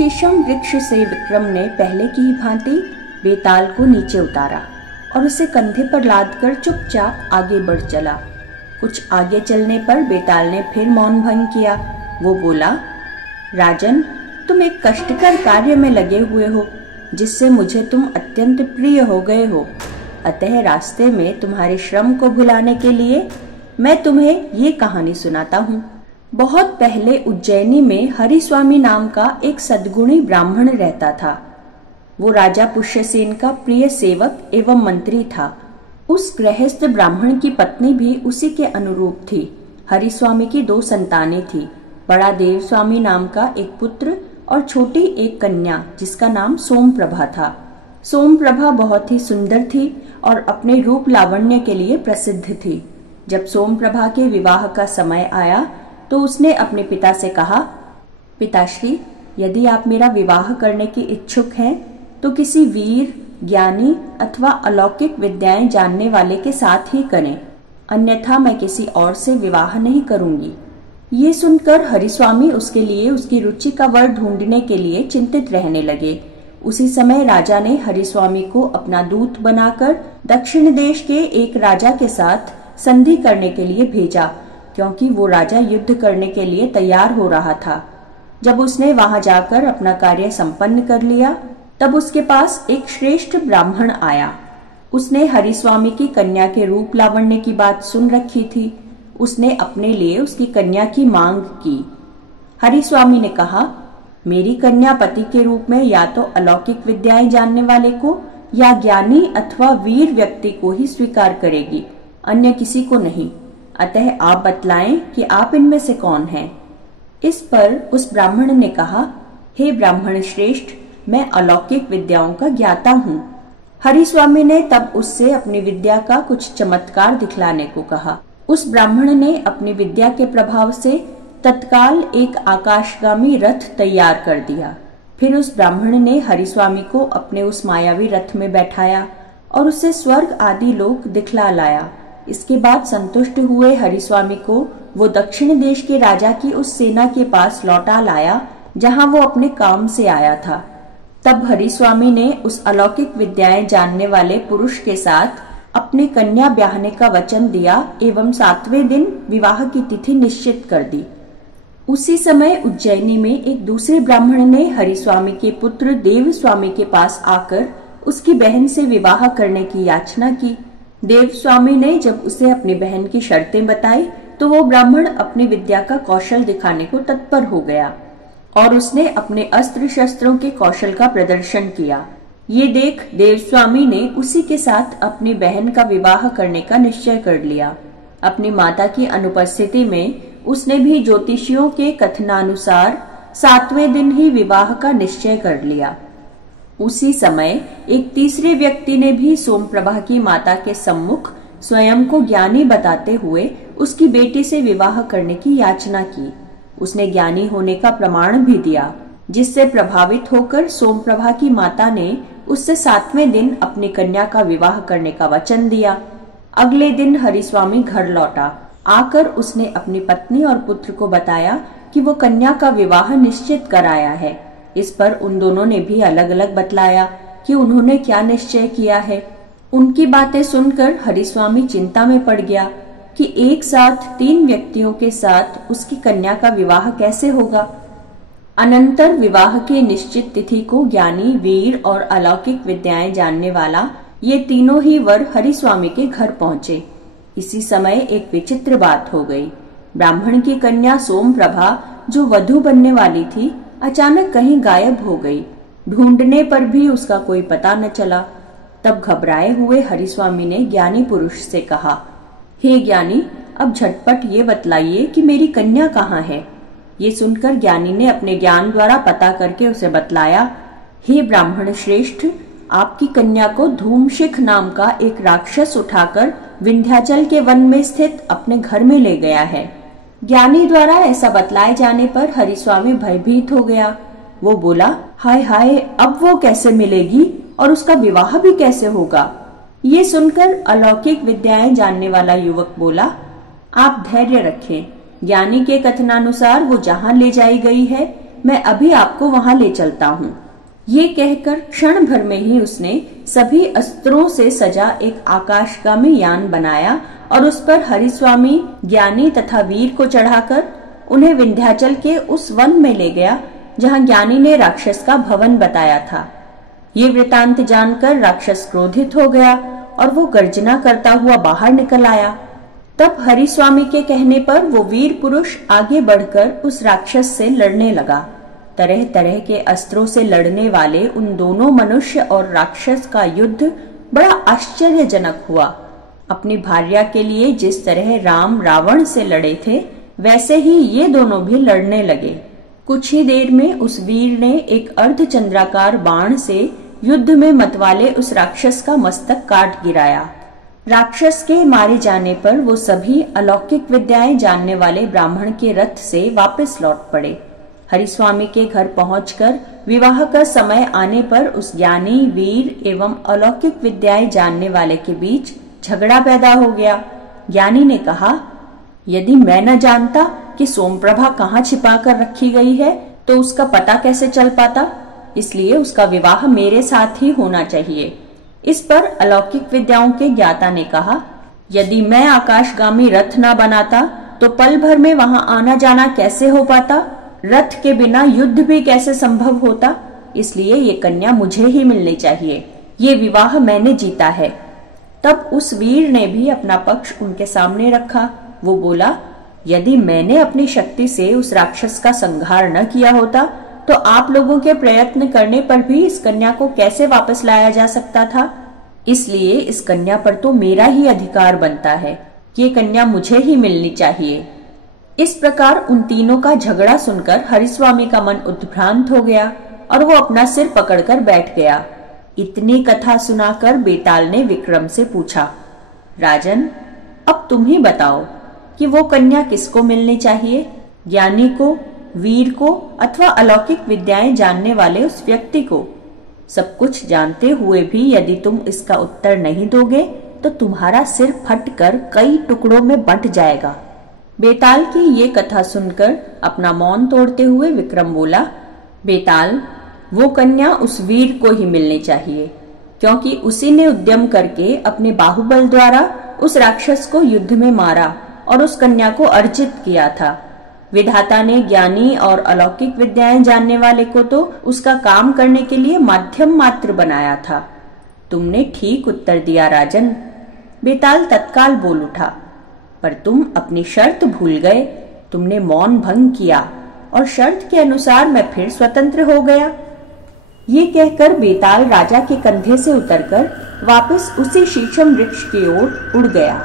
शीशम वृक्ष से विक्रम ने पहले की ही भांति बेताल को नीचे उतारा और उसे कंधे पर लादकर चुपचाप आगे बढ़ चला। कुछ आगे चलने पर बेताल ने फिर मौन भंग किया। वो बोला, राजन, तुम एक कष्टकर कार्य में लगे हुए हो जिससे मुझे तुम अत्यंत प्रिय हो गए हो। अतः रास्ते में तुम्हारे श्रम को भुलाने के लिए मैं तुम्हें ये कहानी सुनाता हूँ। बहुत पहले उज्जैनी में हरिस्वामी नाम का एक सद्गुणी ब्राह्मण रहता था। वो राजा पुष्यसेन का प्रिय सेवक एवं मंत्री था। उस गृहस्थ ब्राह्मण की पत्नी भी उसी के अनुरूप थी। हरिस्वामी की 2 संतानें थी। बड़ा देवस्वामी नाम का एक पुत्र और छोटी एक कन्या जिसका नाम सोमप्रभा था। सोमप्रभा बहुत ही सुंदर थी और अपने रूप लावण्य के लिए प्रसिद्ध थी। जब सोमप्रभा के विवाह का समय आया तो उसने अपने पिता से कहा, पिताश्री, यदि आप मेरा विवाह करने की इच्छुक हैं तो किसी वीर, ज्ञानी अथवा अलौकिक विद्याएं जानने वाले के साथ ही करें, अन्यथा मैं किसी और से विवाह नहीं करूंगी। ये सुनकर हरिस्वामी उसके लिए उसकी रुचि का वर ढूंढने के लिए चिंतित रहने लगे। उसी समय राजा ने हरिस्वामी को अपना दूत बनाकर दक्षिण देश के एक राजा के साथ संधि करने के लिए भेजा, क्योंकि वो राजा युद्ध करने के लिए तैयार हो रहा था। जब उसने वहां जाकर अपना कार्य संपन्न कर लिया तब उसके पास एक श्रेष्ठ ब्राह्मण आया। उसने हरिस्वामी की कन्या के रूप लावण्य की बात सुन रखी थी। उसने अपने लिए उसकी कन्या की मांग की। हरिस्वामी ने कहा, मेरी कन्या पति के रूप में या तो अलौकिक विद्याएं जानने वाले को या ज्ञानी अथवा वीर व्यक्ति को ही स्वीकार करेगी, अन्य किसी को नहीं। अतः आप बतलाएं कि आप इनमें से कौन हैं। इस पर उस ब्राह्मण ने कहा, हे ब्राह्मण श्रेष्ठ, मैं अलौकिक विद्याओं का ज्ञाता हूँ। हरिस्वामी ने तब उससे अपनी विद्या का कुछ चमत्कार दिखलाने को कहा। उस ब्राह्मण ने अपनी विद्या के प्रभाव से तत्काल एक आकाशगामी रथ तैयार कर दिया। फिर उस ब्राह्मण ने हरिस्वामी को अपने उस मायावी रथ में बैठाया और उसे स्वर्ग आदि लोक दिखला लाया। इसके बाद संतुष्ट हुए हरिस्वामी को वो दक्षिण देश के राजा की उस सेना के पास लौटा लाया जहां वो अपने काम से आया था। तब हरिस्वामी ने उस अलौकिक विद्याएं जानने वाले पुरुष के साथ अपनी कन्या ब्याहने का वचन दिया एवं 7वें दिन विवाह की तिथि निश्चित कर दी। उसी समय उज्जैनी में एक दूसरे ब्राह्मण ने हरिस्वामी के पुत्र देवस्वामी के पास आकर उसकी बहन से विवाह करने की याचना की। देवस्वामी ने जब उसे अपनी बहन की शर्तें बताई तो वो ब्राह्मण अपनी विद्या का कौशल दिखाने को तत्पर हो गया और उसने अपने अस्त्र शस्त्रों के कौशल का प्रदर्शन किया। ये देख देवस्वामी ने उसी के साथ अपनी बहन का विवाह करने का निश्चय कर लिया। अपनी माता की अनुपस्थिति में उसने भी ज्योतिषियों के कथनानुसार 7वें दिन ही विवाह का निश्चय कर लिया। उसी समय एक तीसरे व्यक्ति ने भी सोमप्रभा की माता के सम्मुख स्वयं को ज्ञानी बताते हुए उसकी बेटी से विवाह करने की याचना की। उसने ज्ञानी होने का प्रमाण भी दिया, जिससे प्रभावित होकर सोमप्रभा की माता ने उससे 7वें दिन अपनी कन्या का विवाह करने का वचन दिया। अगले दिन हरिस्वामी घर लौटा। आकर उसने अपनी पत्नी और पुत्र को बताया कि वो कन्या का विवाह निश्चित कराया है। इस पर उन दोनों ने भी अलग अलग बतलाया कि उन्होंने क्या निश्चय किया है। उनकी बातें सुनकर हरिस्वामी चिंता में पड़ गया कि एक साथ 3 व्यक्तियों के साथ उसकी कन्या का विवाह कैसे होगा। अनंतर विवाह की निश्चित तिथि को ज्ञानी, वीर और अलौकिक विद्याएं जानने वाला ये तीनों ही वर हरिस्वामी के घर पहुंचे। इसी समय एक विचित्र बात हो गई। ब्राह्मण की कन्या सोमप्रभा, जो वधू बनने वाली थी, अचानक कहीं गायब हो गई। ढूंढने पर भी उसका कोई पता न चला। तब घबराए हुए हरिस्वामी ने ज्ञानी पुरुष से कहा, हे ज्ञानी, अब झटपट ये बतलाइए कि मेरी कन्या कहाँ है। ये सुनकर ज्ञानी ने अपने ज्ञान द्वारा पता करके उसे बतलाया, हे ब्राह्मण श्रेष्ठ, आपकी कन्या को धूमशिख नाम का एक राक्षस उठाकर विंध्याचल के वन में स्थित अपने घर में ले गया है। ज्ञानी द्वारा ऐसा बतलाए जाने पर हरिस्वामी भयभीत हो गया। वो बोला, हाय हाय, अब वो कैसे मिलेगी और उसका विवाह भी कैसे होगा। ये सुनकर अलौकिक विद्याएं जानने वाला युवक बोला, आप धैर्य रखें। ज्ञानी के कथनानुसार वो जहाँ ले जाई गई है मैं अभी आपको वहां ले चलता हूँ। ये कहकर क्षण भर में ही उसने सभी अस्त्रों से सजा एक आकाशगामी यान बनाया और उस पर हरिस्वामी, ज्ञानी तथा वीर को चढ़ाकर उन्हें विंध्याचल के उस वन में ले गया जहाँ ज्ञानी ने राक्षस का भवन बताया था। ये वृतांत जानकर राक्षस क्रोधित हो गया और वो गर्जना करता हुआ बाहर निकल आया। तब हरिस्वामी के कहने पर वो वीर पुरुष आगे बढ़कर उस राक्षस से लड़ने लगा। तरह तरह के अस्त्रों से लड़ने वाले उन दोनों मनुष्य और राक्षस का युद्ध बड़ा आश्चर्यजनक हुआ। अपनी भार्या के लिए जिस तरह राम रावण से लड़े थे, वैसे ही ये दोनों भी लड़ने लगे। कुछ ही देर में उस वीर ने एक अर्धचंद्राकार बाण से युद्ध में मतवाले उस राक्षस का मस्तक काट गिराया। राक्षस के मारे जाने पर वो सभी अलौकिक विद्याएं जानने वाले ब्राह्मण के रथ से वापस लौट पड़े। हरिस्वामी के घर पहुंचकर विवाह का समय आने पर उस ज्ञानी, वीर एवं अलौकिक विद्याएं जानने वाले के बीच झगड़ा पैदा हो गया। ज्ञानी ने कहा, यदि मैं न जानता कि सोमप्रभा कहाँ छिपा कर रखी गई है तो उसका पता कैसे चल पाता, इसलिए उसका विवाह मेरे साथ ही होना चाहिए। इस पर अलौकिक विद्याओं के ज्ञाता ने कहा, यदि मैं आकाशगामी रथ न बनाता तो पल भर में वहां आना जाना कैसे हो पाता, रथ के बिना युद्ध भी कैसे संभव होता, इसलिए ये कन्या मुझे ही मिलनी चाहिए। ये विवाह मैंने जीता है। तब उस वीर ने भी अपना पक्ष उनके सामने रखा। वो बोला, यदि मैंने अपनी शक्ति से उस राक्षस का संहार न किया होता तो आप लोगों के प्रयत्न करने पर भी इस कन्या को कैसे वापस लाया जा सकता था, इसलिए इस कन्या पर तो मेरा ही अधिकार बनता है। ये कन्या मुझे ही मिलनी चाहिए। इस प्रकार उन तीनों का झगड़ा सुनकर हरिस्वामी का मन उद्भ्रांत हो गया और वो अपना सिर पकड़कर बैठ गया। इतनी कथा सुनाकर बेताल ने विक्रम से पूछा, राजन, अब तुम ही बताओ कि वो कन्या किसको मिलनी चाहिए, ज्ञानी को, वीर को अथवा अलौकिक विद्याएं जानने वाले उस व्यक्ति को। सब कुछ जानते हुए भी यदि तुम इसका उत्तर नहीं दोगे तो तुम्हारा सिर फटकर कई टुकड़ों में बंट जाएगा। बेताल की ये कथा सुनकर अपना मौन तोड़ते हुए विक्रम बोला, बेताल, वो कन्या उस वीर को ही मिलनी चाहिए, क्योंकि उसी ने उद्यम करके अपने बाहुबल द्वारा उस राक्षस को युद्ध में मारा और उस कन्या को अर्जित किया था। विधाता ने ज्ञानी और अलौकिक विद्याएं जानने वाले को तो उसका काम करने के लिए माध्यम मात्र बनाया था। तुमने ठीक उत्तर दिया राजन। बेताल तत्काल बोल उठा, पर तुम अपनी शर्त भूल गए। तुमने मौन भंग किया और शर्त के अनुसार मैं फिर स्वतंत्र हो गया। ये कहकर बेताल राजा के कंधे से उतरकर वापस उसी शीशम वृक्ष की ओर उड़ गया।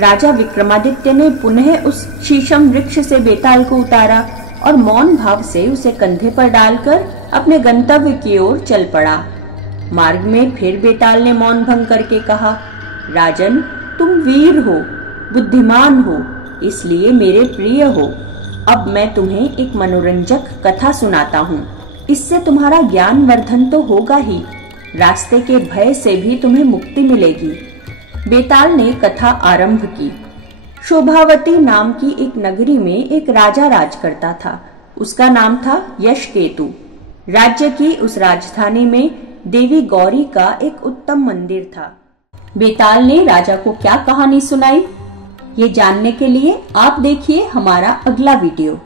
राजा विक्रमादित्य ने पुनः उस शीशम वृक्ष से बेताल को उतारा और मौन भाव से उसे कंधे पर डालकर अपने गंतव्य की ओर चल पड़ा। मार्ग में फिर बेताल ने मौन भंग करके कहा, राजन, तुम वीर हो, बुद्धिमान हो, इसलिए मेरे प्रिय हो। अब मैं तुम्हें एक मनोरंजक कथा सुनाता हूँ। इससे तुम्हारा ज्ञान वर्धन तो होगा ही, रास्ते के भय से भी तुम्हें मुक्ति मिलेगी। बेताल ने कथा आरंभ की। शोभावती नाम की एक नगरी में एक राजा राज करता था। उसका नाम था यशकेतु। राज्य की उस राजधानी में देवी गौरी का एक उत्तम मंदिर था। बेताल ने राजा को क्या कहानी सुनाई, ये जानने के लिए आप देखिए हमारा अगला वीडियो।